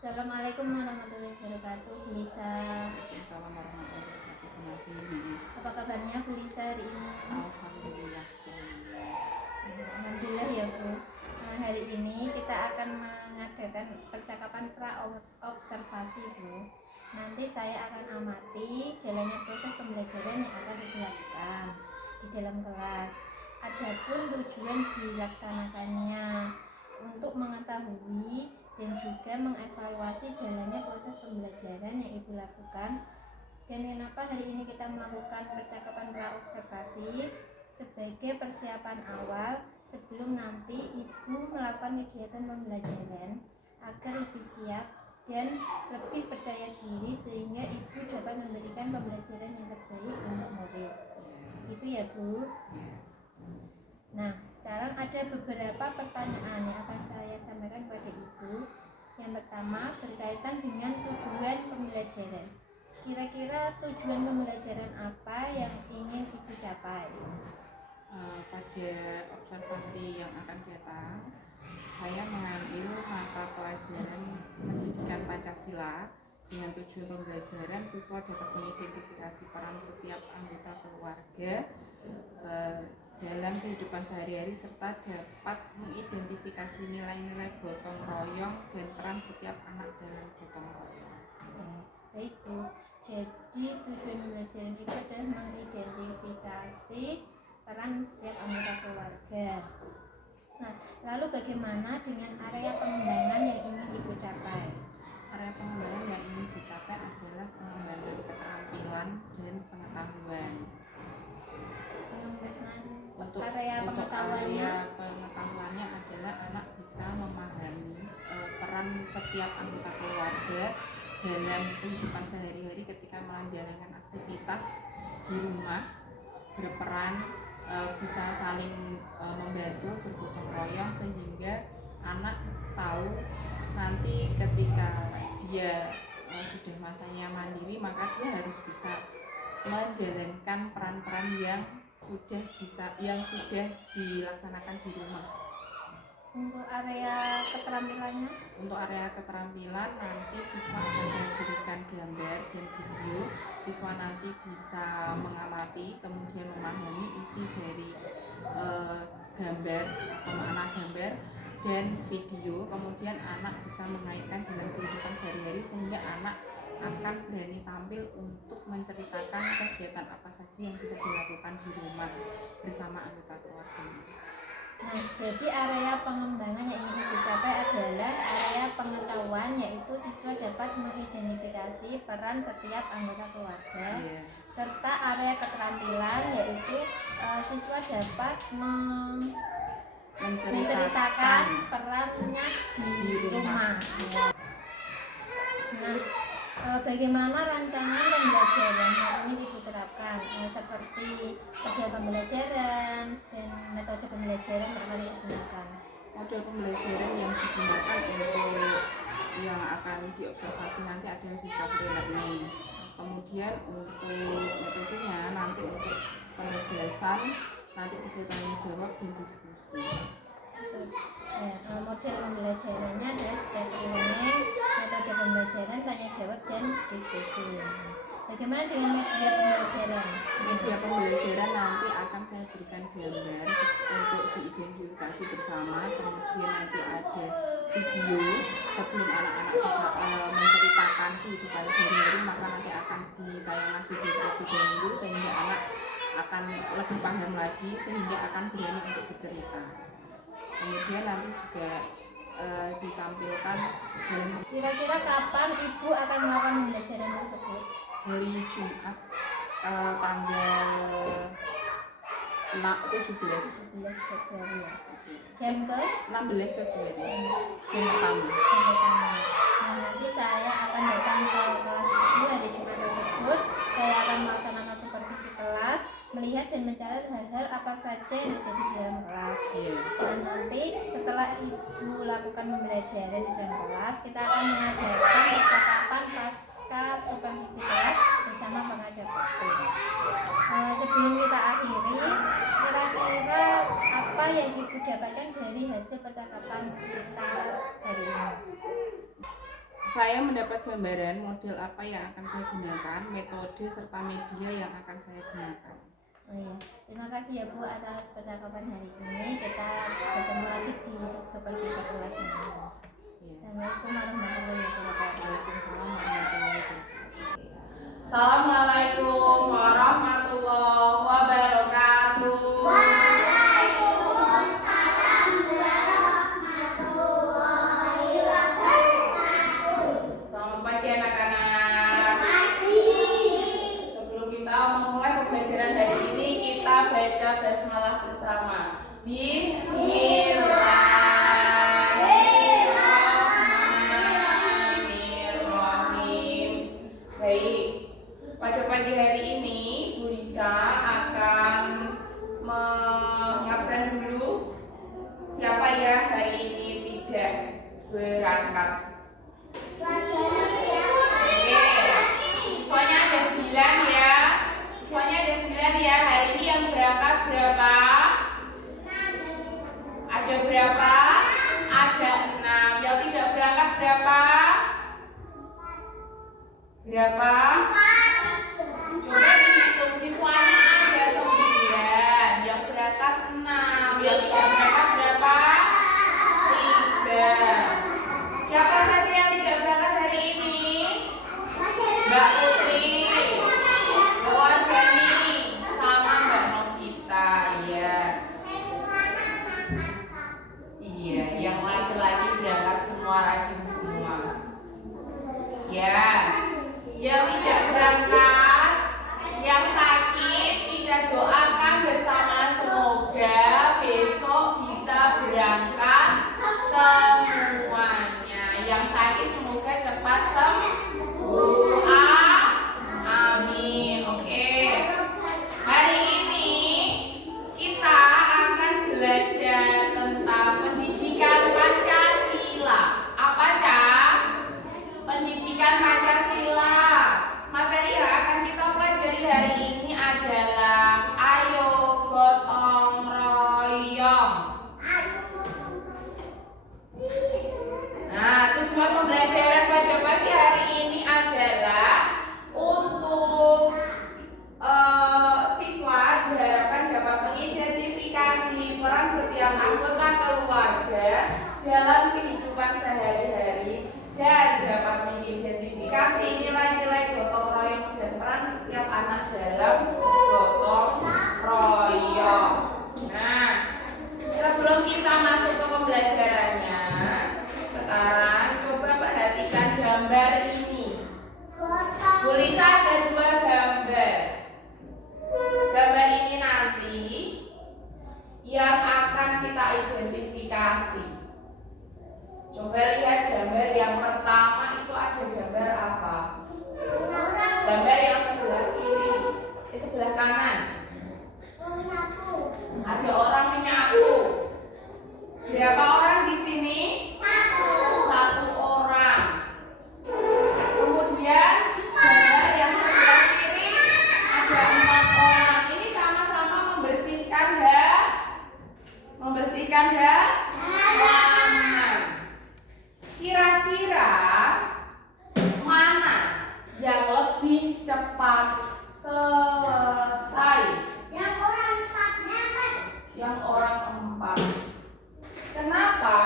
Assalamualaikum warahmatullahi wabarakatuh, Bu Lisa. Waalaikumsalam warahmatullahi wabarakatuh. Apa kabarnya Bu Lisa hari ini? Alhamdulillah. Alhamdulillah ya Bu. Hari ini kita akan mengadakan percakapan pra-observasi Bu. Nanti saya akan amati jalannya proses pembelajaran yang akan dilakukan di dalam kelas. Adapun tujuan dilaksanakannya untuk mengetahui dan juga mengevaluasi jalannya proses pembelajaran yang Ibu lakukan. Dan kenapa hari ini kita melakukan percakapan pra-observasi sebagai persiapan awal sebelum nanti Ibu melakukan kegiatan pembelajaran agar lebih siap dan lebih percaya diri sehingga Ibu dapat memberikan pembelajaran yang terbaik untuk murid. Gitu ya Bu. Nah, sekarang ada beberapa pertanyaan yang akan saya sampaikan kepada Ibu. Yang pertama berkaitan dengan tujuan pembelajaran. Kira-kira tujuan pembelajaran apa yang ingin Ibu capai? Pada observasi yang akan datang, saya mengambil mata pelajaran pendidikan Pancasila. Dengan tujuan pembelajaran, siswa dapat mengidentifikasi peran setiap anggota keluarga dalam kehidupan sehari-hari serta dapat mengidentifikasi nilai-nilai gotong royong dan peran setiap anak dalam gotong royong. Baik Bu, jadi tujuan pembelajaran itu adalah mengidentifikasi peran setiap anggota keluarga. Nah, lalu bagaimana dengan area pengembangan yang ingin Ibu capai? Area pengembangan yang ingin dicapai adalah pengembangan keterampilan dan pengetahuan. Untuk area pengetahuannya adalah anak bisa memahami peran setiap anggota keluarga dalam kehidupan sehari-hari ketika menjalankan aktivitas di rumah, berperan, bisa saling membantu, bergotong royong, sehingga anak tahu nanti ketika dia sudah masanya mandiri, maka dia harus bisa menjalankan peran-peran yang sudah dilaksanakan di rumah. Untuk area keterampilannya? Untuk area keterampilan nanti siswa akan saya berikan gambar dan video. Siswa nanti bisa mengamati kemudian memahami isi dari gambar atau makna gambar dan video. Kemudian anak bisa mengaitkan dengan kehidupan sehari-hari sehingga anak akan berani tampil untuk menceritakan kegiatan apa saja yang bisa dilakukan di rumah bersama anggota keluarga. Nah, jadi area pengembangan yang ingin dicapai adalah area pengetahuan, yaitu siswa dapat mengidentifikasi peran setiap anggota keluarga, serta area keterampilan, yaitu siswa dapat menceritakan perannya di rumah. Nah, bagaimana rancangan pembelajaran yang ini Ibu terapkan, seperti model pembelajaran dan metode pembelajaran yang akan digunakan? Model pembelajaran yang digunakan untuk yang akan diobservasi nanti adalah discovery learning. Kemudian untuk metodenya nanti untuk penugasan nanti bisa tanya jawab dan diskusi. Model pembelajarannya adalah discovery learning, metode pembelajaran tanya jawab dan diskusi. Bagaimana dengan media pembelajaran? Media pembelajaran nanti akan saya berikan gambar untuk diidentifikasi bersama, kemudian nanti ada video sebelum anak-anak bisa menceritakan kehidupan sehari-hari, maka nanti akan ditayangkan video terlebih dahulu sehingga anak akan lebih paham lagi sehingga akan berani untuk bercerita. Kemudian nanti juga ditampilkan dalam. Kira-kira kapan Ibu akan melakukan pembelajaran tersebut? Hari Jumat tanggal 17 Februari ya. Jam ke? 16 Februari. Jam pertama. Nah, nanti saya akan datang ke kelas Ibu hari Jumat tersebut. Saya akan melaksanakan supervisi kelas, melihat dan mencatat hal-hal apa saja yang terjadi di dalam kelas. Dan nanti setelah Ibu lakukan pembelajaran di dalam kelas, kita akan mengadakan percakapan pasca supervisi kelas bersama pengajar praktik. Sebelum kita akhiri, kira-kira apa yang Ibu dapatkan dari hasil percakapan kita hari ini? saya mendapat gambaran model apa yang akan saya gunakan, metode serta media yang akan saya gunakan. Oh iya, terima kasih ya Bu atas percakapan hari ini. Kita bertemu lagi di supervisor kelas ini. Assalamualaikum warahmatullahi wabarakatuh. Waalaikumsalam warahmatullahi wabarakatuh. Assalamualaikum warahmatullahi wabarakatuh. Selamat pagi anak-anak. Sebelum kita memulai pembelajaran hari ini, kita baca basmalah bersama. Bismillahirrahmanirrahim. Baik, pada pagi hari ini Bu Lisa akan mengabsen dulu siapa ya hari ini tidak berangkat. Oke, siswanya ada 9 ya. Siswanya ada 9 ya. Hari ini yang berangkat berapa? Ada berapa? Ada 6. Yang tidak berangkat berapa? Berapa? Coba dihitung, siswanya ada 9. Yang berangkat 6. Yang tidak berangkat berapa? 3. Siapa saja yang tidak berangkat hari ini? Mbak Putri, Mbak Gani, sama Mbak Novita, ya. Iya, yang laki-laki berangkat semua, rajin semua. Ya, yang tidak berangkat, yang sakit, kita doakan bersama semoga besok bisa berangkat semuanya. Yang sakit semoga cepat sembuh. Amin. Oke. Hari ini kita akan belajar tentang pendidikan Pancasila. Apa, Cak? Pendidikan Pancasila. Materi yang akan kita pelajari hari ini adalah ayo gotong royong. Nah, tujuan pembelajaran pada pagi hari ini adalah untuk siswa diharapkan dapat mengidentifikasi peran setiap anggota keluarga dalam kehidupan sehari-hari dan dapat mengidentifikasi nilai-nilai gotong royong dan peran setiap anak dalam gotong royong. Nah, sebelum kita masuk ke pembelajarannya, sekarang coba perhatikan gambar ini. Bu Lisa ada 2 gambar. Gambar ini nanti yang akan kita identifikasi. Coba lihat gambar yang pertama itu ada gambar apa? Gambar yang sebelah kiri, sebelah kanan. Ada orang menyapu. Berapa orang di sini? 1 orang. Kemudian gambar yang sebelah kiri ada 4 orang. Ini sama-sama membersihkan halaman. Kira-kira mana yang lebih cepat selesai? Yang orang 4. Kenapa?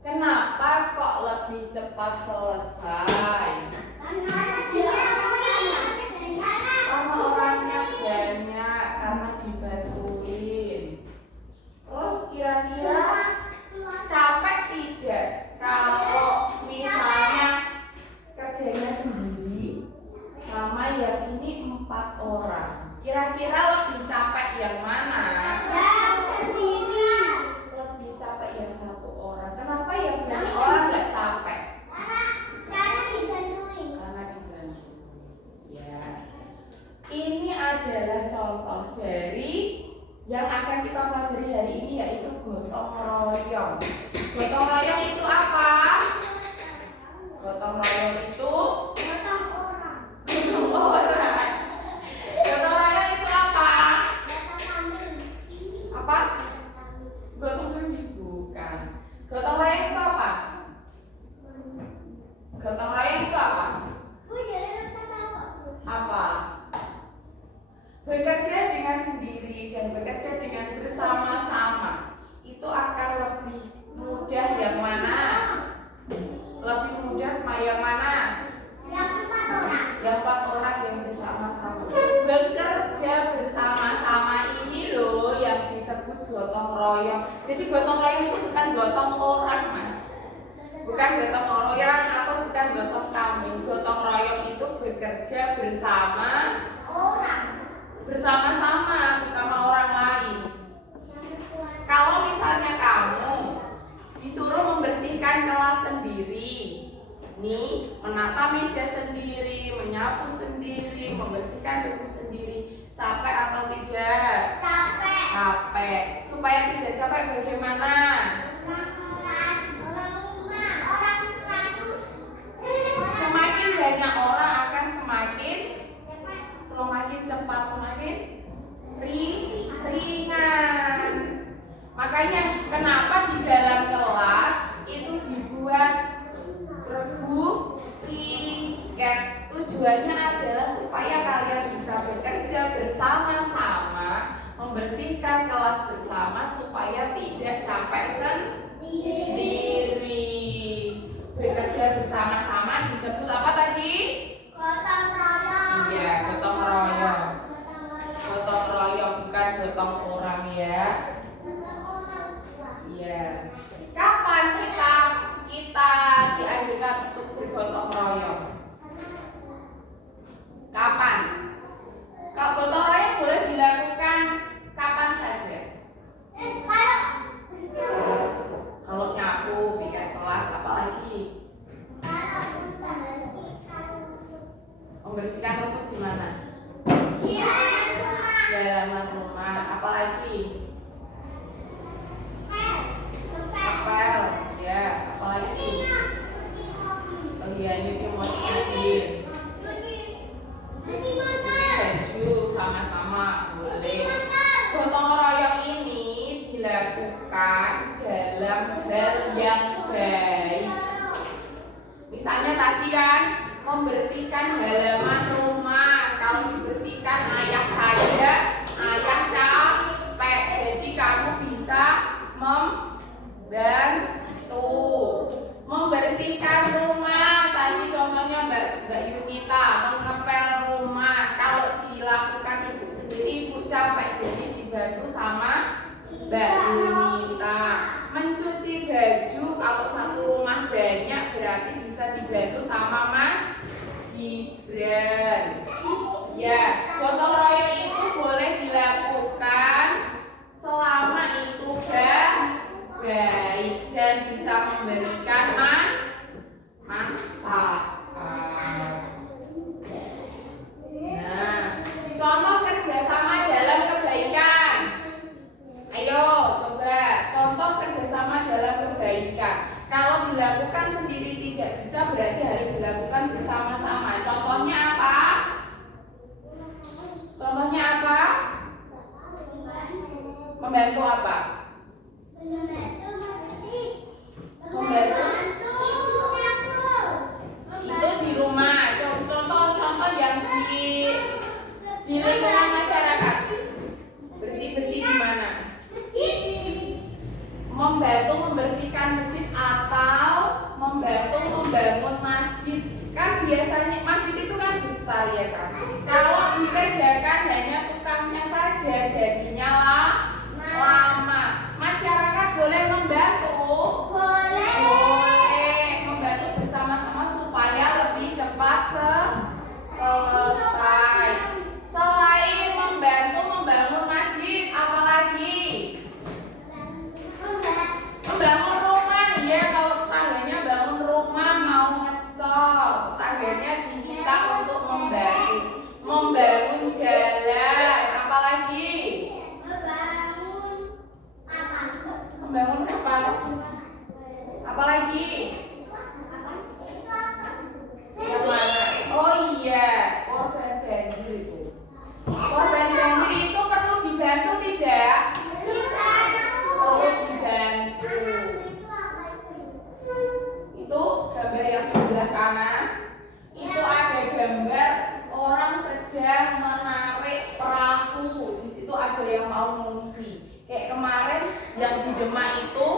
Kenapa kok lebih cepat selesai? Karena orangnya banyak, karena dibantuin. Terus kira-kira capek tidak kalau misalnya kerjanya sendiri sama yang ini 4 orang? Kira-kira lebih capek yang mana? Lebih capek yang 1 orang. Kenapa yang banyak orang nggak capek? Karena dibantuin. Ya. Ini adalah contoh dari yang akan kita pelajari hari ini, yaitu gotong royong. Gotong royong itu apa? Gotong royong itu gotong orang. Gotong royong itu apa? Apa? Gotong royong bukan. Gotong royong itu apa? Bekerja dengan sendiri dan bekerja dengan bersama-sama itu akan lebih mudah yang mana? Lebih mudah yang mana? Yang 4 orang yang bersama-sama. Bekerja bersama-sama ini loh yang disebut gotong royong. Jadi gotong royong itu bukan gotong orang, Mas. Bukan gotong orang atau bukan gotong kambing. Gotong royong itu bekerja bersama-sama bersama orang lain. Kalau misalnya kamu disuruh membersihkan kelas sendiri, nih menata meja sendiri, menyapu sendiri, membersihkan buku sendiri, capek atau tidak? Capek. Supaya tidak capek bagaimana? Semakin banyak orang akan semakin cepat, semakin ringan. Makanya kenapa di dalam kelas itu dibuat regu piket. Tujuannya adalah supaya kalian bisa bekerja bersama-sama, membersihkan kelas bersama supaya tidak capek sendiri. Bekerja bersama-sama disebut apa tadi? Gotong royong. Iya, gotong royong. Gotong royong bukan gotong orang ya. Iya. Kapan kita dianjurkan untuk bergotong royong? Kapan? Kalau gotong royong boleh dilakukan kapan saja. Kalau nyapu, bikin kelas, apalagi? Membersihkan rumput di mana? Dalam rumah, apalagi? Apel, ya, apalagi? Oh iya, nyuci mobil, baju sama-sama boleh. Gotong royong ini dilakukan dalam hal yang baik. Misalnya tadi kan membersihkan halaman rumah. Kalau dibersihkan ayah saja, ayah capek. Jadi kamu bisa membantu membersihkan rumah. Tadi contohnya Mbak Yunita mengepel rumah. Kalau dilakukan ibu sendiri, ibu capek. Jadi dibantu sama Mbak Yunita. Mencuci baju, kalau satu rumah banyak berarti bisa dibantu sama Mas Gibran. Ya, gotong royong itu boleh dilakukan selama itu baik dan bisa memberikan manfaat. Nah, contoh kerjasama dalam kebaikan. Ayo, coba contoh kerjasama dalam kebaikan. Kalau dilakukan sendiri tidak bisa, berarti harus dilakukan bersama-sama. Contohnya apa? Contohnya apa? Membantu apa? Membantu. Itu di rumah. Contoh-contoh yang di lingkungan masyarakat. Bersih-bersih di mana? Membantu membersihkan masjid atau membantu membangun masjid. Kan biasanya masjid itu kan besar ya kan. Kalau dikerjakan hanya tukangnya saja jadinya lama. Masyarakat boleh membantu? Boleh membantu bersama-sama supaya lebih cepat selesai. Selain membantu membangun masjid, apalagi? Membangun rumah, ya. Kalau tetangganya bangun rumah mau ngecat, tetangganya diminta untuk membantu. Membangun jalan, apalagi? Membangun apa? Apalagi? Yang mana? Oh iya, korban banjir itu. Korban banjir itu perlu dibantu tidak? Perlu dibantu. Itu gambar yang sebelah kanan. Itu ada gambar orang sedang menarik perahu. kemarin yang di Demak itu,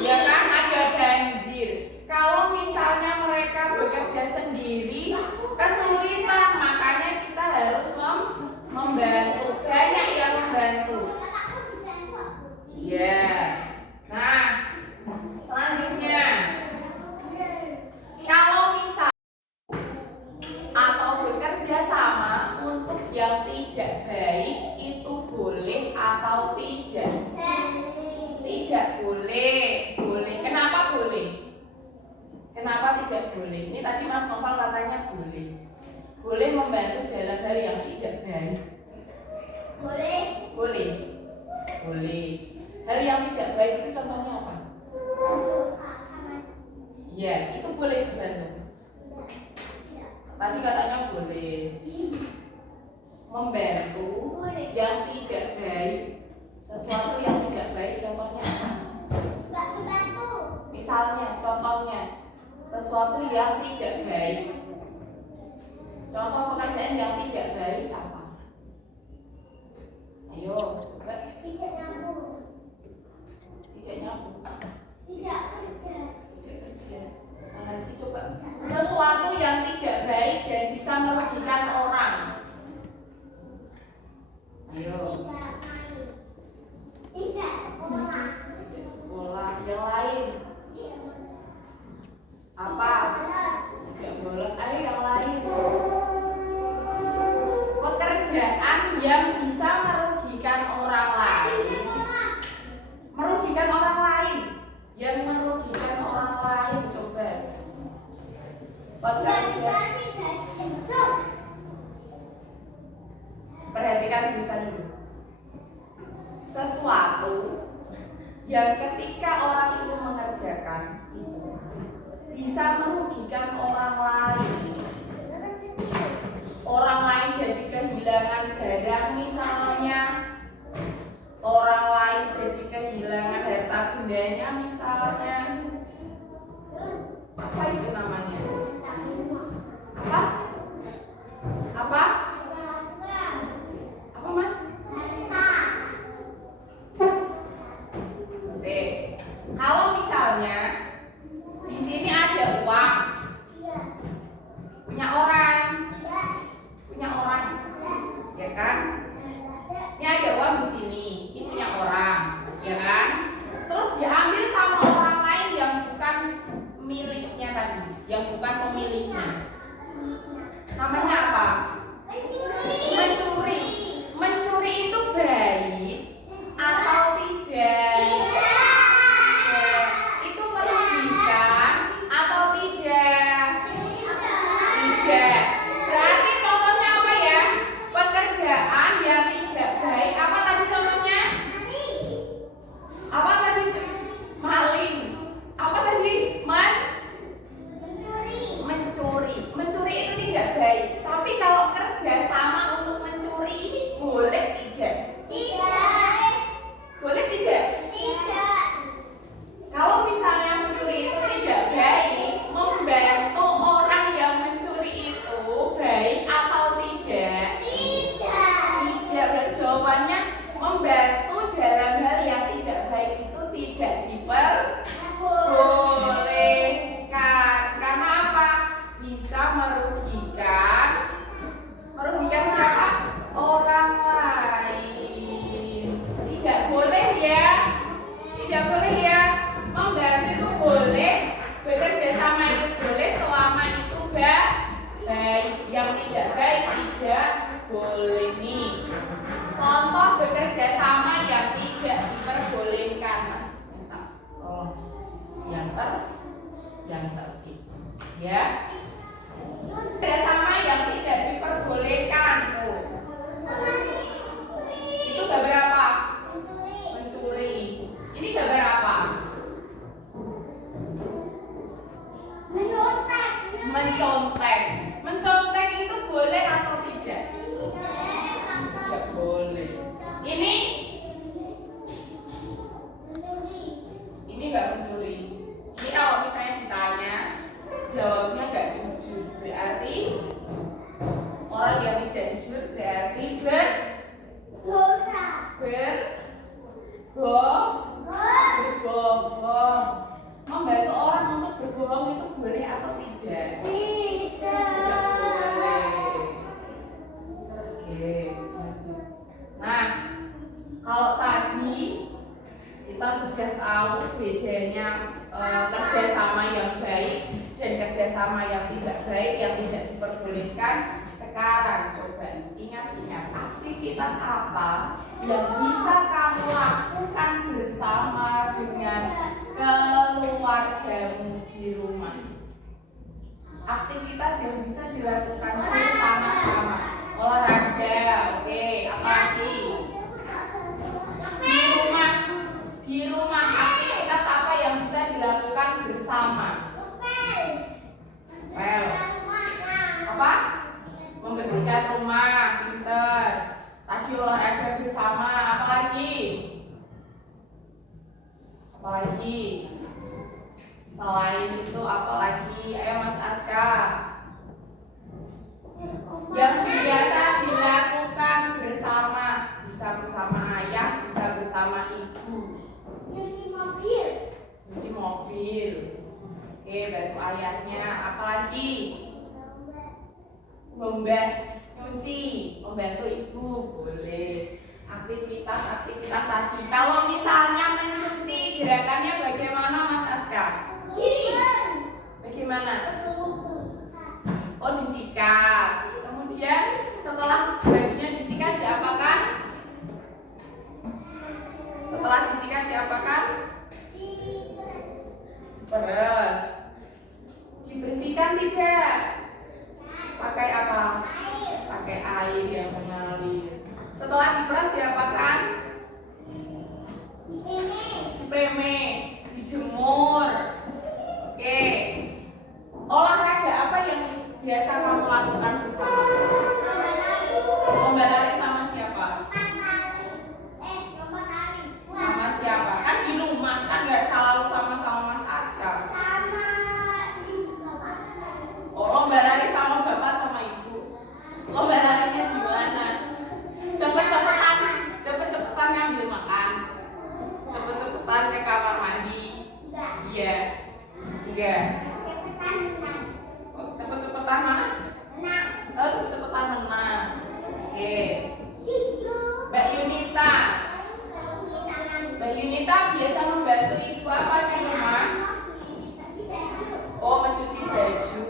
ya kan, ada banjir. Kalau misalnya mereka bekerja sendiri kesulitan, makanya kita harus membantu. Banyak yang membantu. Iya. Nah, selanjutnya, kalau misal atau bekerja sama untuk yang tidak baik itu boleh atau tidak? Tidak boleh. Boleh. Kenapa boleh? Kenapa tidak boleh? Ini tadi Mas Noval katanya boleh. Boleh membantu dalam hal yang tidak baik. Boleh. Boleh. Boleh. Hal yang tidak baik itu contohnya apa? Iya, itu boleh dibantu. Tadi katanya boleh. Membantu yang tidak baik. Sesuatu yang tidak baik contohnya apa? Misalnya, contohnya sesuatu yang tidak baik. Contoh pekerjaan yang tidak baik apa? Ayo, coba. Tidak nyambung. Tidak nyambung. Tidak kerja. Tidak kerja. Lagi coba. Sesuatu yang tidak baik dan bisa merugikan orang. Ayo. Tidak main. Tidak sekolah. Tidak sekolah. Yang lain. Apa? Tidak bolos. Ayo yang lain. Pekerjaan yang bisa merugikan orang lain. Merugikan orang lain. Yang merugikan orang lain coba. Pekerjaan. Perhatikan tulisan dulu. Sesuatu yang ketika orang itu mengerjakan itu bisa merugikan orang lain. Orang lain jadi kehilangan barang misalnya. Orang lain jadi kehilangan harta bendanya misalnya. Apa itu namanya? Apa? Apa? Apa Mas? Oke. Kalau misalnya di sini ada uang punya orang, ya kan? Ini ada uang di sini, ini punya orang, ya kan? Terus diambil sama orang lain yang bukan miliknya tadi, yang bukan pemiliknya. Namanya apa? Mencuri. Mencuri itu baik atau tidak? Itu merugikan atau tidak? Tidak. Berarti contohnya apa ya? Pekerjaan yang tidak baik. Apa tadi contohnya? Apa tadi? Maling. Apa tadi? Mencuri. Mencuri itu tidak baik. Tapi kalau kerja sama untuk mencuri ini boleh tidak? Tidak. Boleh tidak? Tidak. Kalau misalnya mencuri itu tidak baik, membantu orang yang mencuri itu baik atau tidak? Tidak. Tidak. Jawabannya membantu dalam hal yang tidak baik itu tidak diperbolehkan. Karena apa? Bisa merugikan. Merugikan siapa? Orang lain. Tidak boleh ya. Tidak boleh ya. Membantu itu boleh, bekerja sama itu boleh selama itu baik. Yang tidak baik tidak boleh nih. Contoh bekerja sama yang tidak diperbolehkan, Mas. Minta tolong yang tertib. Ya. Bekerja sama yang tidak diperbolehkan tuh. Itu gambar apa? Mencuri. Ini gambar apa? Mencontek. Mencontek itu boleh atau tidak? Tidak boleh. Ini nggak mencuri. Ini kalau misalnya ditanya, jawabnya nggak jujur. Berarti orang yang tidak jujur berarti berdosa. berbohong. Membantu orang untuk berbohong itu boleh atau tidak? Tidak boleh. Oke, lanjut. Nah, kalau tadi kita sudah tahu bedanya kerjasama yang baik dan kerjasama yang tidak baik, yang tidak diperbolehkan. Sekarang coba ingat-ingat, aktivitas apa yang bisa kamu lakukan bersama dengan keluargamu di rumah? Aktivitas yang bisa dilakukan bersama-sama. Olahraga, oke. Apalagi di rumah aktivitas apa yang bisa dilakukan bersama? Well, apa? Membersihkan rumah, pinter. Tadi olahraga bersama, apalagi? Selain itu apalagi? Ayo Mas Aska. Yang biasa dilakukan bersama, bisa bersama ayah, bisa bersama ibu. Cuci mobil. Oke, bantu ayahnya. Apalagi? Nyuci, membantu ibu, boleh. Aktivitas tadi. Kalau misalnya mencuci, gerakannya bagaimana Mas Aska? Bagaimana? Oh, disikat. Kemudian setelah bajunya disikat diapakan? Diperes. Dibersihkan tidak? Pakai apa? Pakai air yang mengalir. Setelah diperas diapakan? Dipeme, dijemur. Oke. Olahraga apa yang biasa kamu lakukan bersama? Lomba lari sama siapa? Sama siapa? Kan di rumah, kan nggak selalu sama-sama Mas Aska. Oh, lomba lari sama bapak sama ibu. Lomba larinya gimana? Cepet-cepetan ngambil makan. Cepet-cepetan ke kamar mandi. Iya. Enggak. Oh, cepet-cepetan mana? Oh, cepet-cepetan menang. Oke. Mbak Yunita biasa membantu ibu apa di rumah? Oh, mencuci baju.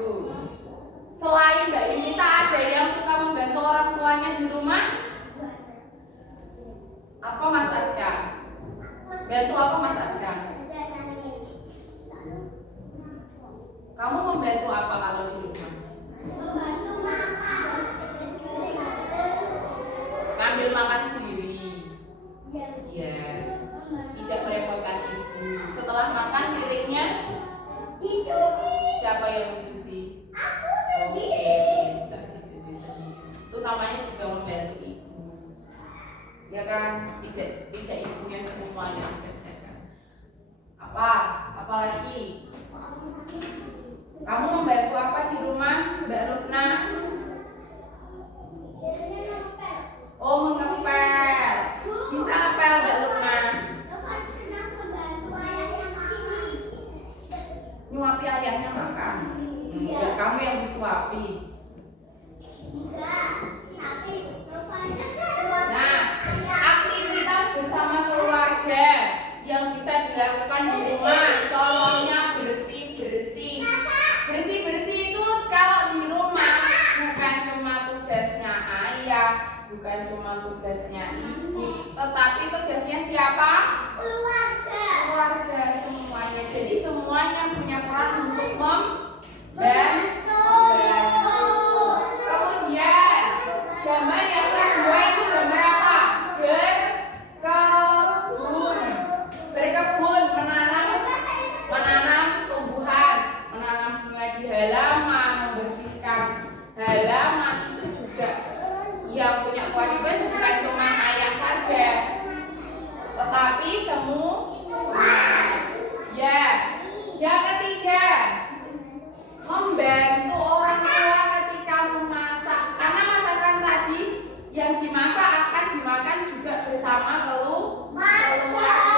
Selain Mbak Yunita, ada yang suka membantu orang tuanya di rumah? Apa Mas Aska? Bantu apa Mas Aska? Kamu membantu apa kalau di rumah? Ngambil makan sendiri. Iya. Tidak merepotkan ibu. Setelah makan piringnya dicuci. Siapa yang mencuci? Oke, tidak dicuci sendiri. Itu namanya juga membantu ibu. Ya kan? Tidak ibunya semua yang kerjakan. Apalagi? Kamu membantu apa di rumah, Mbak Lukna? Oh, mengepel. Bisa ngepel Mbak Lukna? Nyuapi ayahnya makan. Enggak, kamu yang disuapi. Nah, aktivitas bersama keluarga yang bisa dilakukan di rumah, contohnya bersih-bersih. Bersih-bersih itu kalau di rumah bukan cuma tugasnya ayah, bukan cuma tugasnya ibu, tetapi tugasnya siapa? Keluarga semuanya. Jadi semuanya punya peran untuk membantu. Kemudian gambar yang kedua itu gambar apa? Berkebun, menanam tumbuhan, menanam bunga di halaman, membersihkan halaman. Itu juga yang punya kewajiban bukan cuma ayah saja, tetapi semua. Ya, yang ketiga, membantu orang tua ketika memasak. Karena masakan tadi yang dimasak akan dimakan juga bersama keluarga.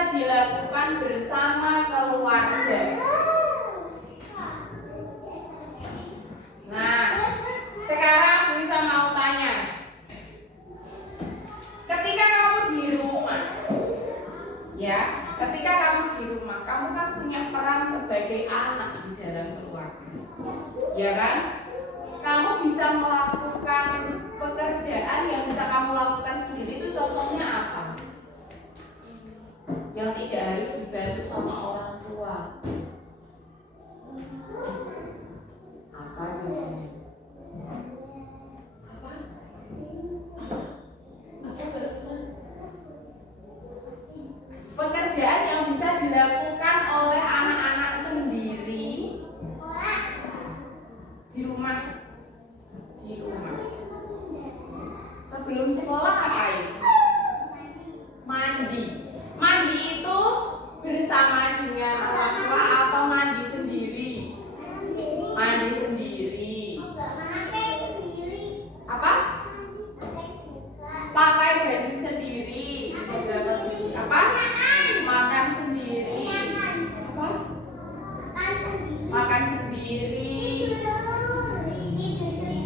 bisa dilakukan bersama keluarga. Nah, sekarang Bu Lisa mau tanya, ketika kamu di rumah, ya, ketika kamu di rumah, kamu kan punya peran sebagai anak di dalam keluarga, ya kan? Kamu bisa melakukan pekerjaan yang bisa kamu lakukan sendiri, itu contohnya apa? Yang tidak harus dibantu sama orang tua. Apa contohnya? Apa? Pekerjaan yang bisa dilakukan oleh anak-anak sendiri di rumah. Sebelum sekolah ngapain? Mandi. Mandi itu bersama dengan orang tua atau mandi sendiri? Mandi sendiri. Apa? Pakai baju sendiri. Bisa dilakukan sendiri. Apa? Makan sendiri. Apa? Makan sendiri.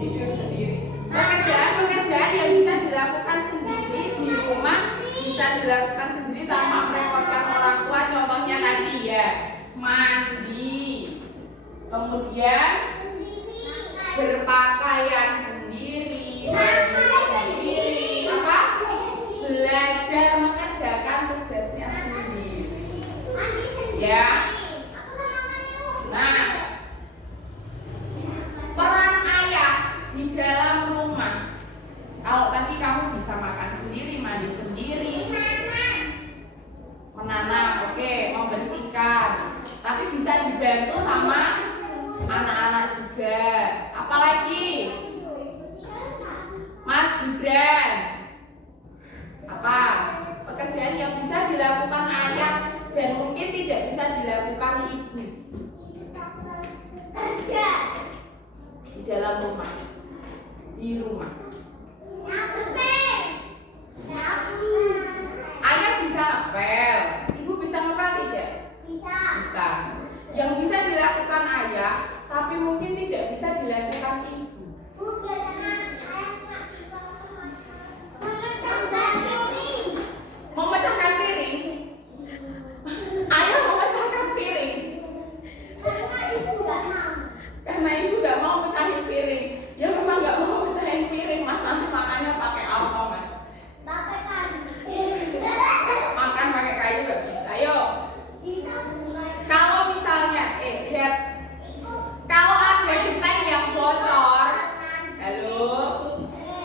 Tidur sendiri. Pekerjaan yang bisa dilakukan sendiri di rumah, bisa dilakukan sendiri tanpa merepotkan orang tua. Contohnya tadi ya, mandi, kemudian berpakaian sendiri, mandi sendiri, apa? Belajar mengerjakan tugasnya sendiri. Ya. Nah, peran ayah di dalam rumah. Kalau tadi kamu bisa makan sendiri, mandi sendiri, menanam, oke, membersihkan, tapi bisa dibantu sama anak-anak juga. Apalagi Mas Gibran, apa pekerjaan yang bisa dilakukan ayah dan mungkin tidak bisa dilakukan ibu di dalam rumah, di rumah. Ayah bisa ngepel, ibu bisa ngepel tidak? Bisa. Yang bisa dilakukan ayah, tapi mungkin tidak bisa dilakukan ibu. Memecahkan piring. Ayah memecahkan piring. Karena ibu gak mau mecahin piring. Ya memang gak mau mecahin piring, Mas. Nanti makannya pakai apa, Mas? Makan pakai kayu gak bisa. Ayo. Kalau misalnya, lihat. Kalau ada genteng yang bocor. Halo.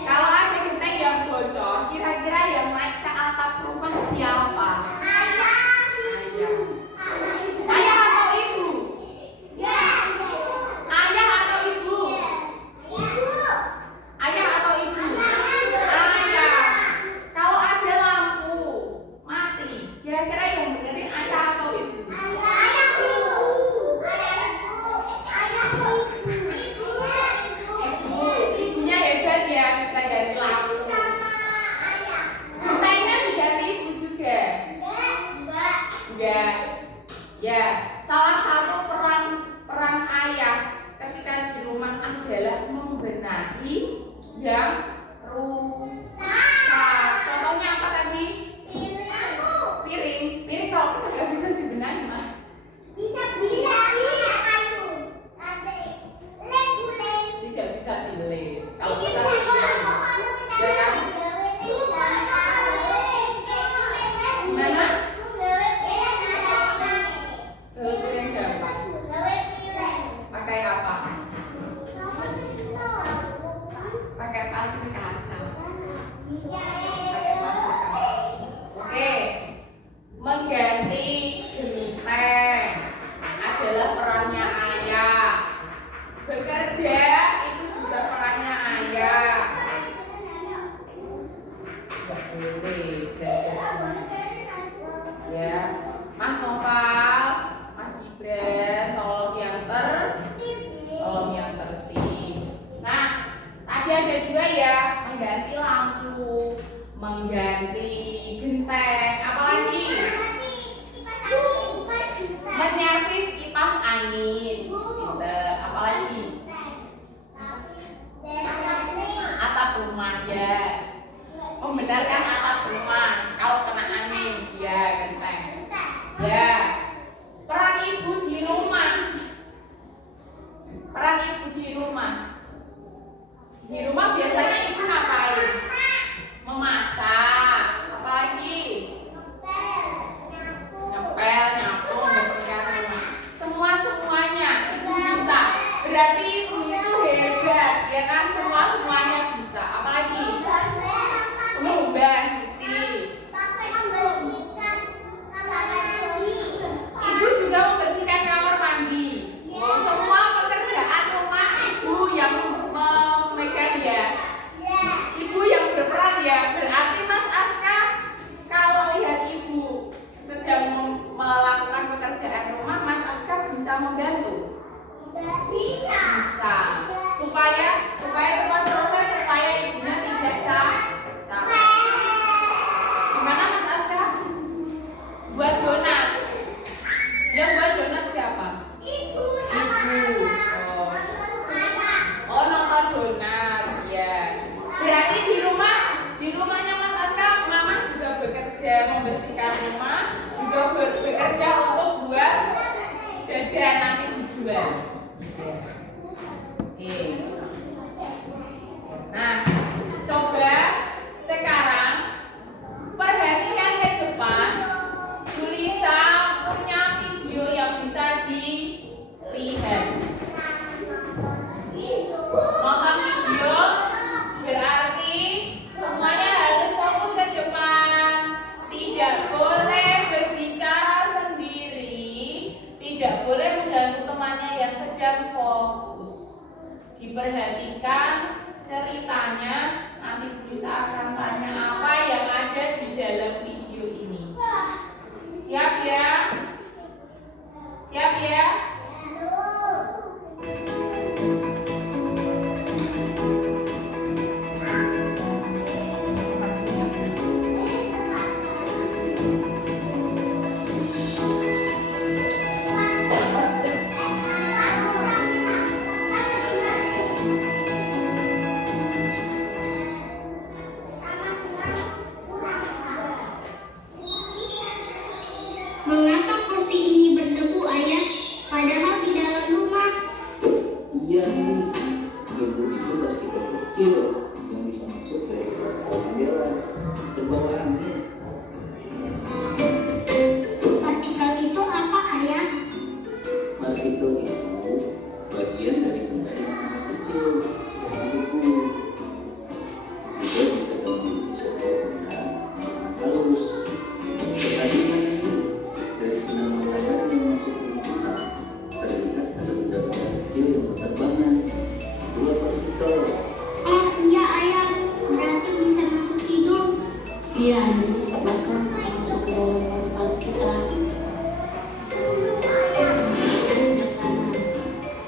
Kalau ada genteng yang bocor, kira-kira yang naik ke atap rumah siapa? Ayah. Ayah atau ibu? Ayah atau ibu? Ayah atau ibu? Ayah. Kalau ada lampu mati, kira-kira yang benerin ayah atau ibu? Ibunya hebat ya, bisa ganti lampu. Gentengnya diganti ibu juga? Enggak. Ya, salah satu peran ayah ketika di rumah adalah membenahi yang rusak. Contohnya apa tadi? Piring kalau pecah nggak bisa dibenahi, Mas. Tidak bisa dilem. Kalau pecah ya kan? Gimana? Piring gampang. Pakai apa? Pakai pasir kaca. Pakai pasir kaca. Oke. Mengganti genteng adalah perannya ayah. Bekerja itu juga perannya ayah. Tidak boleh belajar dulu. Ya, Mas Noval, Mas Gibran, tolong yang tertib. Nah, tadi ada juga ya mengganti lampu, mengganti genteng, apalagi bisa nanti dijual. Oke. Nah, coba sekarang perhatikan ke depan. Julisa punya video yang bisa dilihat. Nonton video berarti semuanya harus fokus ke depan. Tidak boleh berbicara sendiri. Tidak boleh mengganggu temannya yang sedang fokus. Diperhatikan ceritanya. Nanti Julisa akan tanya apa yang ada di dalam video ini. Siap ya? Siap ya? Mengapa kursi ini berdebu, Ayah? Padahal di dalam rumah. Iya, debu itu partikel kecil yang bisa masuk dari sela-sela jendela ke bawah angin. Partikel itu apa, Ayah? Partikel itu bagian dari benda yang sangat kecil seperti debu. Juga bisa dalam sebuah benda yang sangat halus. Perhatikan ini dari sinar matahari yang masuk ke tubuh kita. Terlihat ada benda-benda kecil yang berterbangan. Itulah partikel. Oh iya, Ayah. Berarti bisa masuk hidung. Iya, bahkan masuk ke dalam paru-paru kita. Udah sana,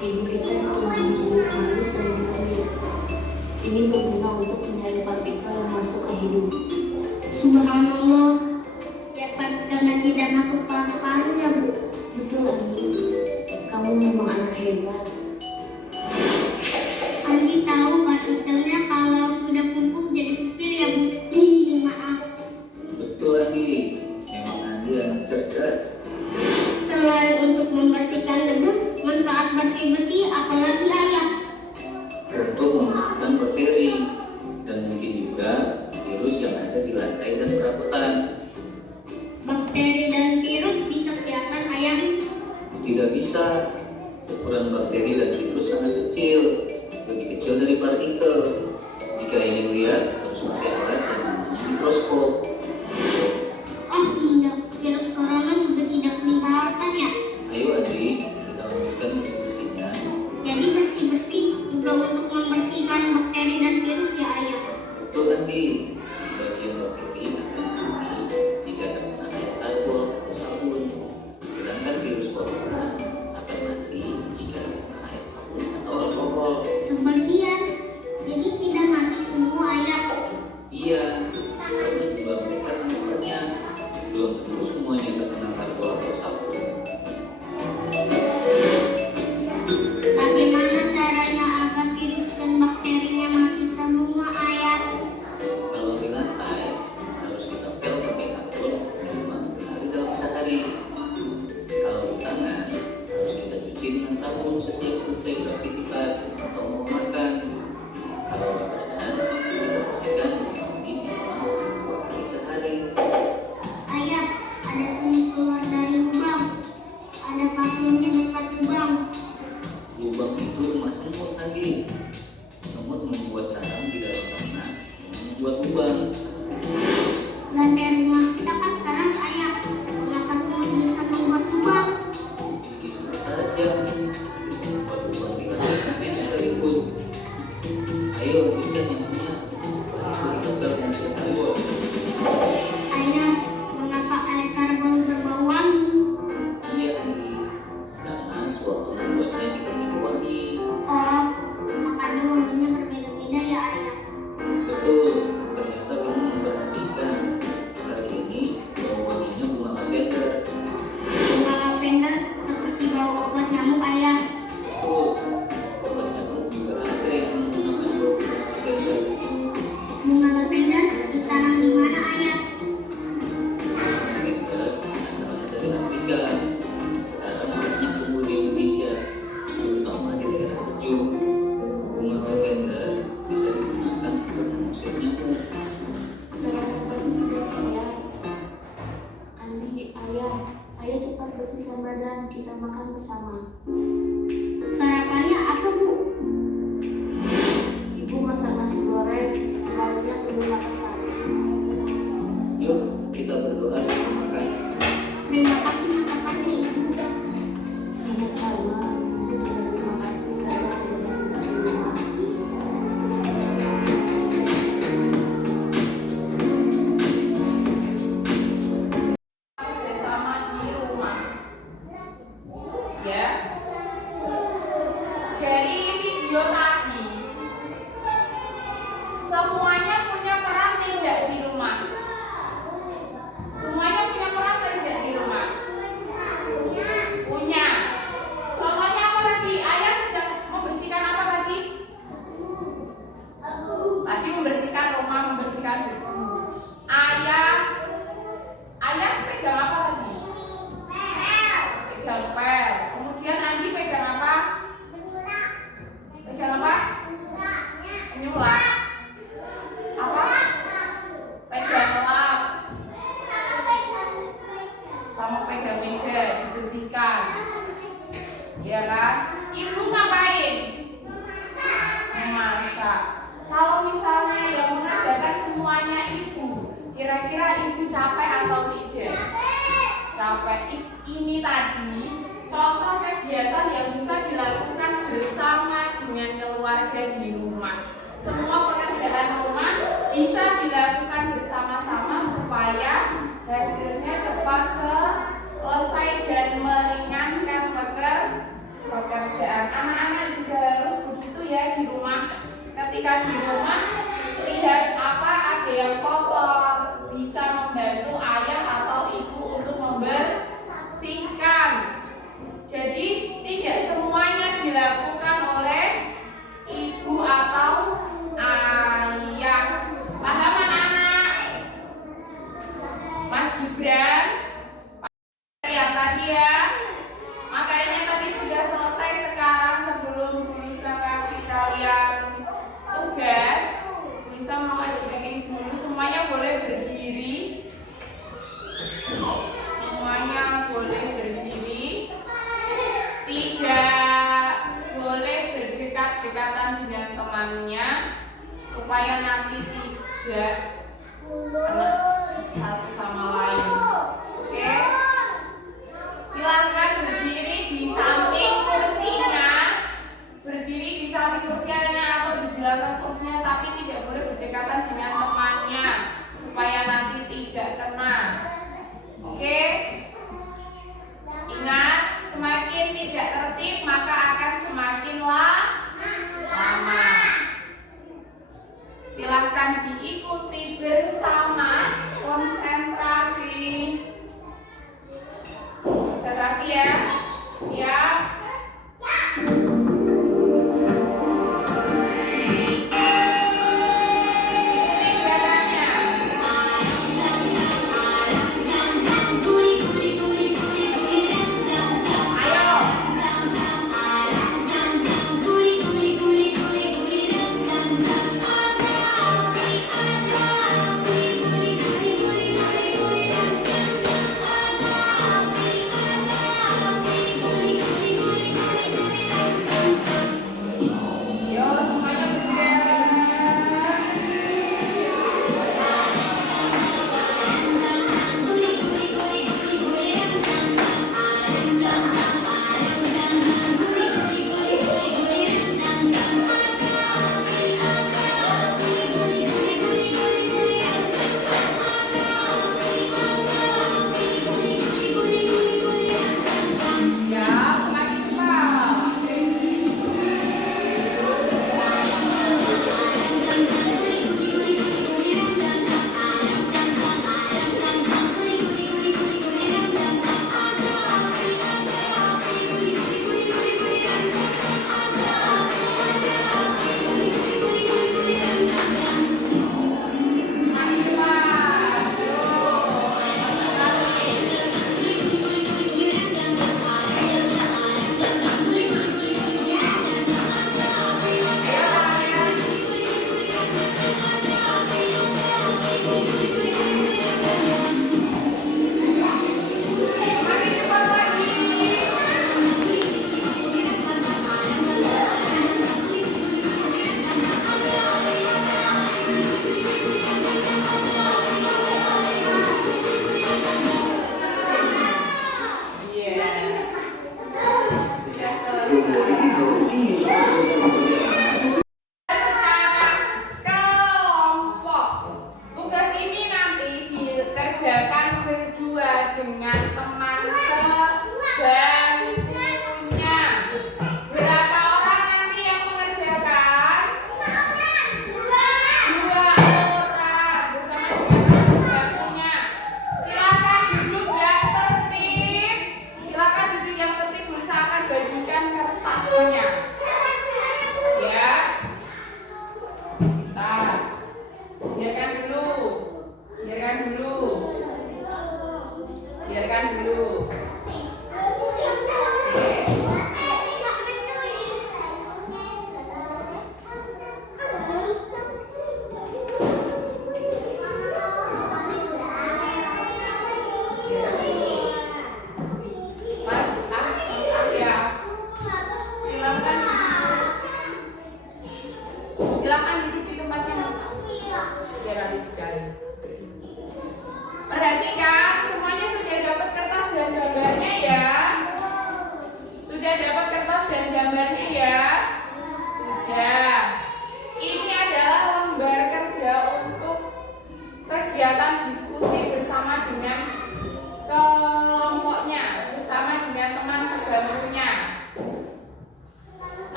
ibu kita tubuh halus dan rumit. Ini berguna untuk menyaring partikel yang masuk ke hidung. Subhanallah. Ya, partikelnya tidak masuk paru-paru ya, Bu. Betul, Andi. Kamu memang anak hebat. Andi tahu partikelnya kalau sudah kumpul jadi pupil ya, Bu. Ih, maaf. Betul Andi, memang Andi anak cerdas. Selain untuk membersihkan debu, manfaat bersih-bersih apalagi, Ayah? Untuk membersihkan bakteri dan mungkin juga virus yang ada di lantai dan perabotan. Bakteri dan virus bisa kelihatan, Ayah. Tidak bisa, ukuran bakteri dan virus sangat kecil, lebih kecil dari partikel. Jika ingin lihat, harus pakai alat yang namanya mikroskop. Oh iya, virus corona juga tidak kelihatan ya. Ayo Adi, kita lanjutkan bersih-bersihnya. Jadi bersih-bersih juga untuk membersihkan bakteri dan virus ya, Ayah. Betul Andi, sebagian bakteri akan mati jika terkena air alkohol atau sabun. Sedangkan virus corona akan mati jika terkena air sabun atau alkohol. Sebagian. Jadi kita makan bersama. Sarapannya apa, Bu? Ibu masak nasi goreng, lauknya telur mata sari. Yuk, kita berdoa sama makan. Terima kasih masakannya, Ibu. Sama-sama. Terima kasih karena sudah bersama rumah. Kerjasama di rumah. Ya. Dari video tadi, semuanya punya peran tidak di rumah. Semuanya punya peran tidak di rumah. Punya. Contohnya apa tadi? Ayah sedang membersihkan apa tadi? Tadi membersihkan rumah, membersihkan ayah pegang apa tadi? Pegang pel. Kemudian Andi pegang apa? Pegang apa? Penyulap. Apa? Pegang lap. Sama pegang meja dibersihkan. Ya kan? Ibu ngapain? Memasak. Kalau misalnya yang mengajarkan semuanya ibu, kira-kira ibu capek atau tidak? Capek. Ini tadi contoh kegiatan yang bisa dilakukan bersama dengan keluarga di rumah. Semua pekerjaan rumah bisa dilakukan bersama-sama supaya hasilnya cepat selesai dan meringankan pekerjaan. Anak-anak juga harus begitu ya di rumah. Ketika di rumah lihat apa ada yang kotor, bisa membantu ayah atau ibu untuk membersihkan. Jadi tidak semuanya dilakukan oleh ibu atau ayah. Paham anak-anak? Mas Gibran, yang tadi ya. Materinya tadi sudah selesai. Sekarang sebelum bisa kasih kalian tugas, bisa mau ice breaking dulu semuanya.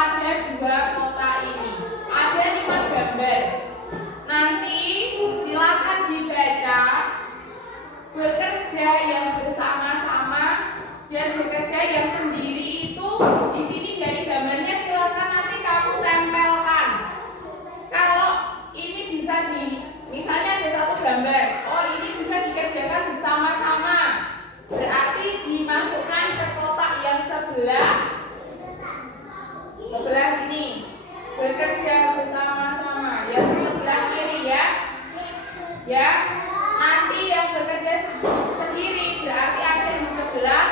ada 2 kotak ini. Ada 5 gambar. Nanti silakan dibaca bekerja yang bersama-sama dan bekerja yang sendiri itu di sini dari gambarnya silakan nanti kamu tempelkan. Kalau ini bisa misalnya ada 1 gambar, oh ini bisa dikerjakan bersama-sama, berarti dimasukkan ke kotak yang sebelah sini, bekerja bersama-sama, yang sebelah kiri ya. Nanti yang bekerja sendiri berarti ada di sebelah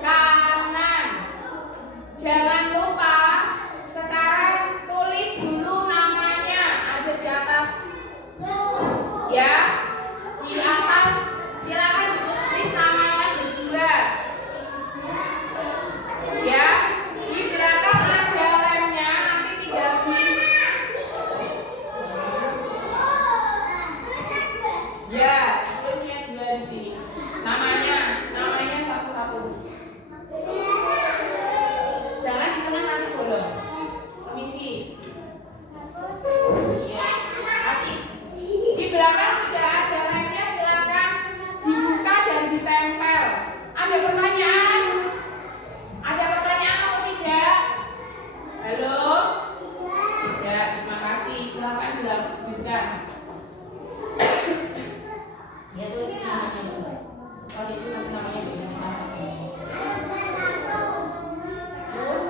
kanan. Jangan lupa sekarang tulis dulu namanya, ada di atas ya, di atas silakan ditulis namanya berdua ya. Di belakang ada lemnya, nanti tinggal ya, tulisnya 2 di sini. Namanya satu-satu. Jangan di tengah nanti bolong. Permisi. Iya. Asik. Di belakang sudah ada lemnya, silakan dibuka dan ditempel. Ada pertanyaan? Ada pertanyaan atau tidak? Halo? Tidak, terima kasih. Silakan dilanjutkan. Ya tulis namanya dulu. Kalau itu namanya dulu.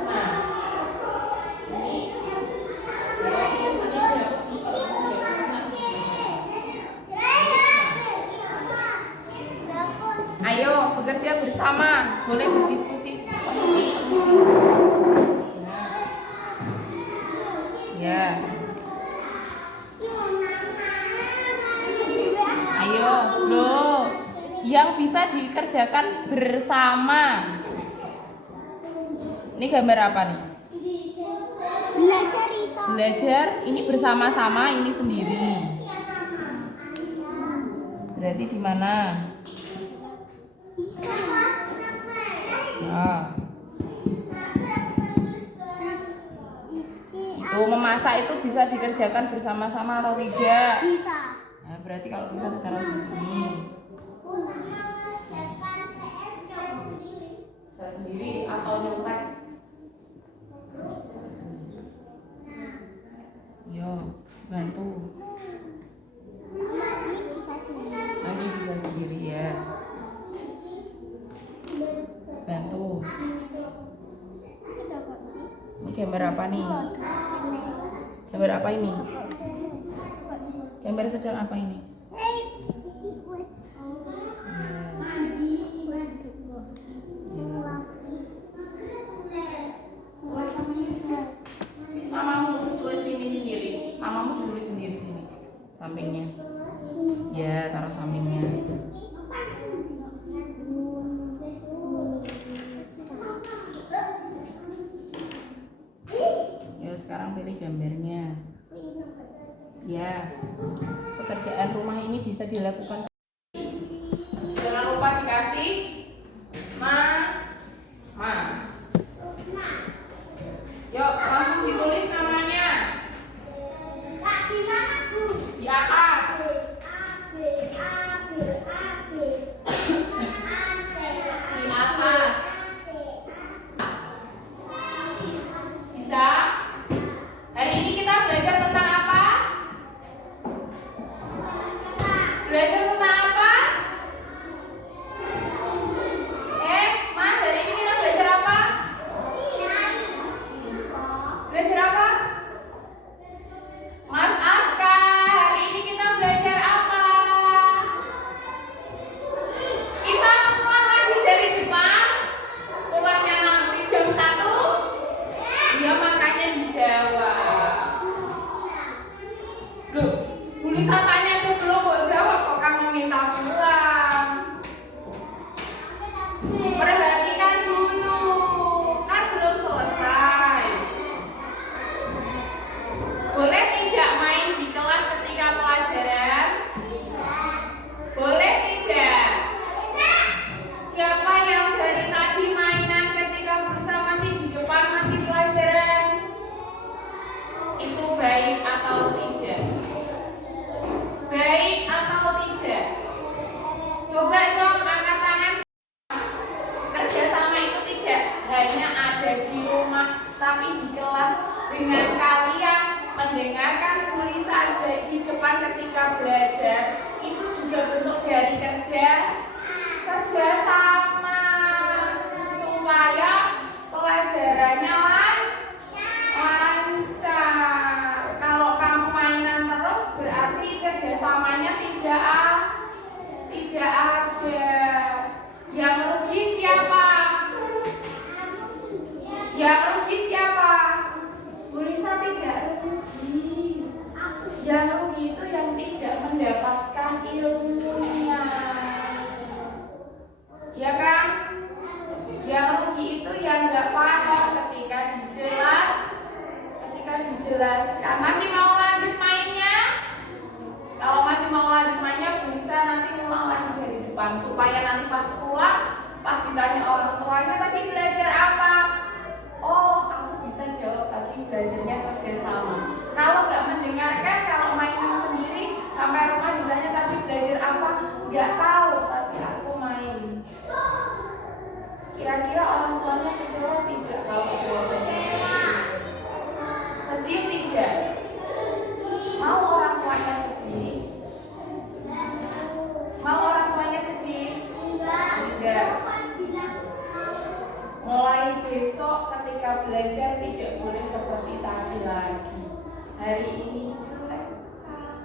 Nah, ini biasanya ayo bekerja bersama, boleh berdiskusi. Ya. Ayo, loh, yang bisa dikerjakan bersama. Ini gambar apa nih? Belajar, ini bersama-sama, ini sendiri. Berarti di mana? Nah. Itu memasak itu bisa dikerjakan bersama-sama atau tidak? Bisa. Nah, berarti kalau bisa ditaruh di sini. Bisa sendiri atau nyontek? Bisa sendiri. Yo, bantu. Nanti bisa sendiri ya. Bantu. Ini gambar apa nih? Gambar apa ini? Gambar sedang apa ini? Mamamu tulis sini sendiri. Mamamu tulis sendiri sini. Sampingnya. Ya, taruh sampingnya. Yuk sekarang pilih gambarnya. Ya, pekerjaan rumah ini bisa dilakukan. Jangan lupa dikasih ma. Yuk langsung ditulis namanya. Di atas. Di atas. Bisa? Hari ini kita belajar tentang apa? Belajar tentang apa? Mas, hari ini kita belajar apa? Belajar apa? Mas Aska, hari ini kita belajar apa? Kita pulang lagi dari depan. Pulangnya nanti jam 1. Ya makanya dijawab. Loh, Bu Lisa tanya aja belum kok jawab, kok kamu minta pulang? Perhatikan dulu, kan belum selesai. Boleh tidak main di kelas ketika pelajaran? Boleh tidak? Siapa yang dari tadi mainan ketika berusaha masih di depan masih pelajaran? dengan kalian mendengarkan tulisan di depan ketika belajar itu juga bentuk dari kerja sama supaya pelajarannya lancar. Kalau kamu mainan terus berarti kerjasamanya tidak ada. Yang rugi siapa? Bu Lisa tidak rugi. Yang rugi itu yang tidak mendapatkan ilmunya. Ya kan? Yang rugi itu yang nggak paham ketika dijelaskan. Masih mau lanjut mainnya? Kalau masih mau lanjut mainnya, Bu Lisa nanti ulang lagi dari depan supaya nanti pas pulang, pas ditanya orang tuanya tadi belajar apa? Oh, aku bisa jawab tadi belajarnya kerjasama. Kalau nggak mendengarkan, kalau mainan sendiri sampai rumah ditanya tadi belajar apa, nggak tahu tadi aku main. Kira-kira orang tuanya kecewa tidak kalau jawabannya seperti itu? Sedih tidak? Mau orang tuanya sedih? Enggak. Mulai besok ketika belajar tidak boleh seperti tadi lagi. Hari ini jelek sekali.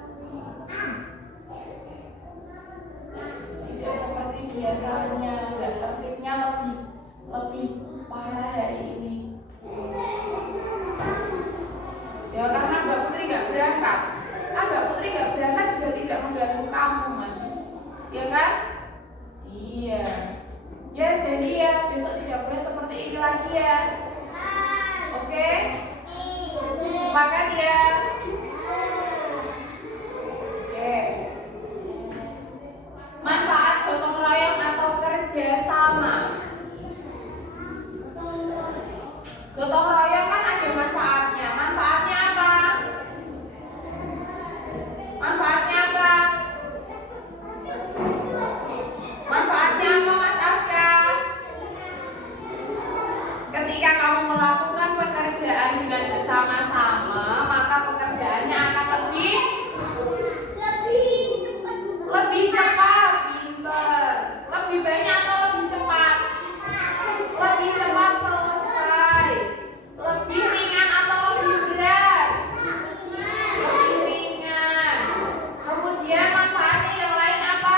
Tidak seperti biasanya, enggak tertibnya lebih parah hari ini. Ya karena Mbak Putri nggak berangkat. Mbak Putri nggak berangkat juga tidak mengganggu kamu, Mas. Ya kan? Iya. Ya jadi ya besok tidak boleh seperti ini lagi ya. Oke? Sepakat ya? Oke. Manfaat gotong royong atau kerja sama. Gotong royong kan ada manfaatnya. Manfaatnya apa? Manfaatnya apa? Manfaatnya apa, Mas Aska? Ketika kamu melakukan pekerjaan dengan bersama-sama, maka pekerjaannya akan lebih cepat, pinter. Lebih banyak atau lebih cepat? Lebih cepat selesai. Lebih ringan atau lebih berat? Lebih ringan. Kemudian manfaatnya yang lain apa?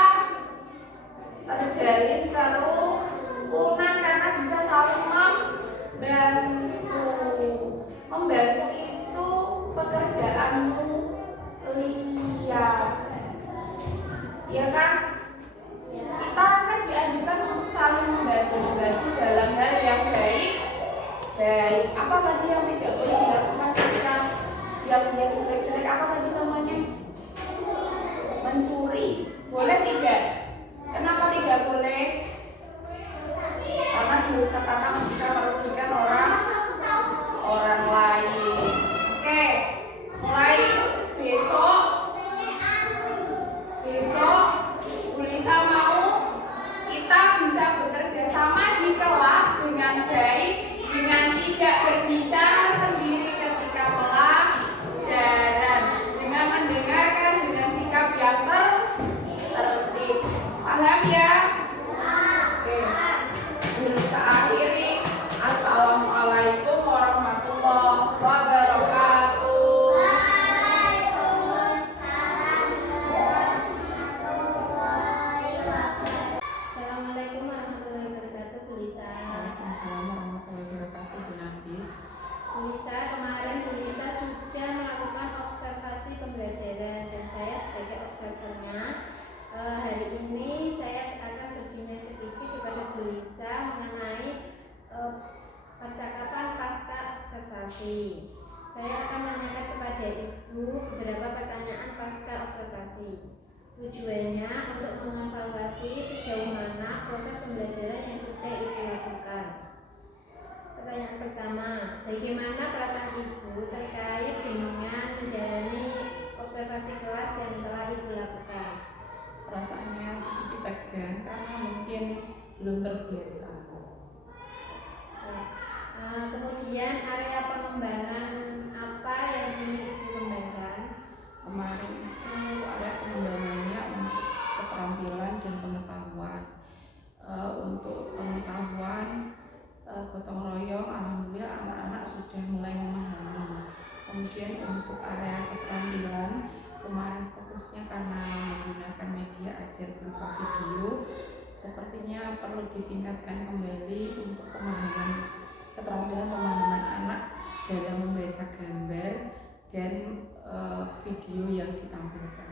Terjalin kerukunan karena bisa saling membantu itu pekerjaanmu liar, ya kan? Kita kan dianjurkan untuk saling membantu dalam hal yang baik. Apa tadi yang tidak boleh dilakukan ketika yang jelek-jelek? Apa tadi contohnya? Mencuri, boleh tidak? Kenapa tidak boleh? Karena dosa, karena bisa merugikan orang lain. Oke, mulai besok Bu Lisa mau kita bisa bekerja sama di kelas dengan baik, dengan tidak berbicara sendiri ketika pelajaran, dengan mendengarkan dengan sikap yang tertib. Paham ya? Oke. Kita akhiri. Assalamualaikum warahmatullahi wabarakatuh. Assalamualaikum warahmatullahi wabarakatuh, Bu Lisa. Waalaikumsalam warahmatullahi wabarakatuh, Bu Nafis. Bu Lisa, kemarin Bu Lisa sudah melakukan observasi pembelajaran dan saya sebagai observernya. Hari ini saya akan berbincang sedikit kepada Bu Lisa mengenai percakapan pasca observasi. Saya akan menanyakan kepada Ibu beberapa pertanyaan pasca observasi. Tujuannya untuk mengevaluasi sejauh mana proses pembelajaran yang sudah Ibu lakukan. Pertanyaan pertama, bagaimana perasaan Ibu terkait dengan menjalani observasi kelas yang telah Ibu lakukan? Perasaannya sedikit tegang karena mungkin belum terbiasa. Kemudian area pengembangan Kemudian untuk area keterampilan kemarin fokusnya karena menggunakan media ajar berupa video, sepertinya perlu ditingkatkan kembali untuk keterampilan pemahaman anak dalam membaca gambar dan video yang ditampilkan.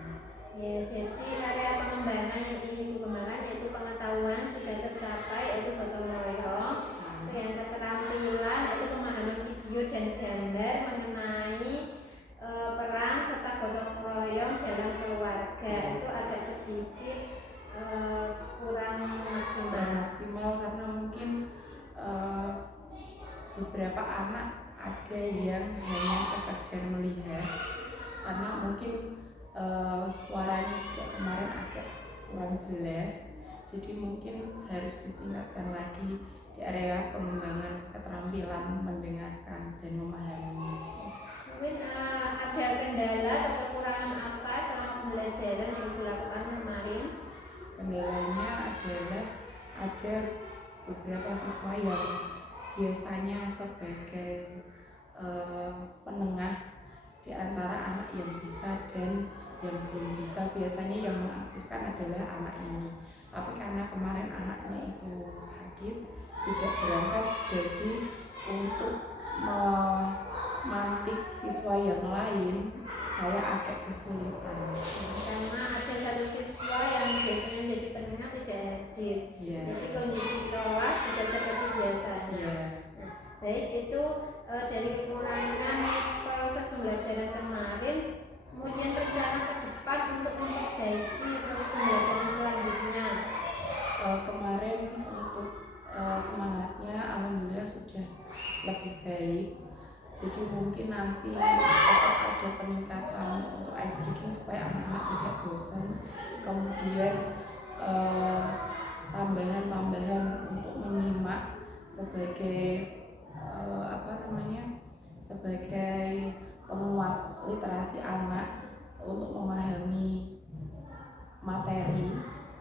Ya, jadi area pengembangan yang ingin dikembangkan yaitu pengetahuan sudah tercapai yaitu gotong royong. Yang keterampilan yaitu pemahaman video dan gambar mengenai peran serta gotong royong dalam keluarga itu agak sedikit kurang maksimal. Karena mungkin beberapa anak ada yang hanya sekedar melihat, karena mungkin suaranya juga kemarin agak kurang jelas, jadi mungkin harus ditingkatkan lagi di area pengembangan keterampilan mendengarkan dan memahami. Mungkin ada kendala atau kekurangan apa selama pembelajaran yang dilakukan kemarin? Kendalanya adalah ada beberapa siswa yang biasanya sebagai penengah di antara anak yang bisa dan yang belum bisa. Biasanya yang mengaktifkan adalah anak ini, tapi karena kemarin anaknya itu sakit tidak berangkat, jadi untuk memantik siswa yang lain saya agak kesulitan. Karena ada satu siswa yang biasanya menjadi penengah tidak hadir, jadi kondisi kelas tidak seperti biasanya. Baik, itu dari kekurangan proses pembelajaran kemarin. Kemudian rencana ke depan untuk memperbaiki proses pembelajaran selanjutnya. Kemarin untuk semangatnya alhamdulillah sudah lebih baik, jadi mungkin nanti tetap ada peningkatan untuk ice breaking supaya anak-anak tidak bosan. Kemudian tambahan untuk menyimak sebagai sebagai penguat literasi anak untuk memahami materi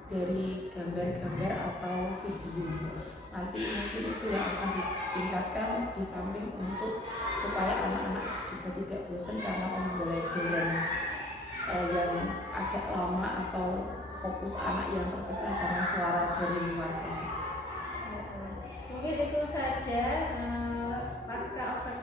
dari gambar-gambar atau video. Nanti mungkin itu yang akan ditingkatkan, di samping untuk supaya anak-anak juga tidak bosan karena pembelajaran yang agak lama atau fokus anak yang terpecah karena suara dari luar kelas. Mungkin itu saja pasca observasi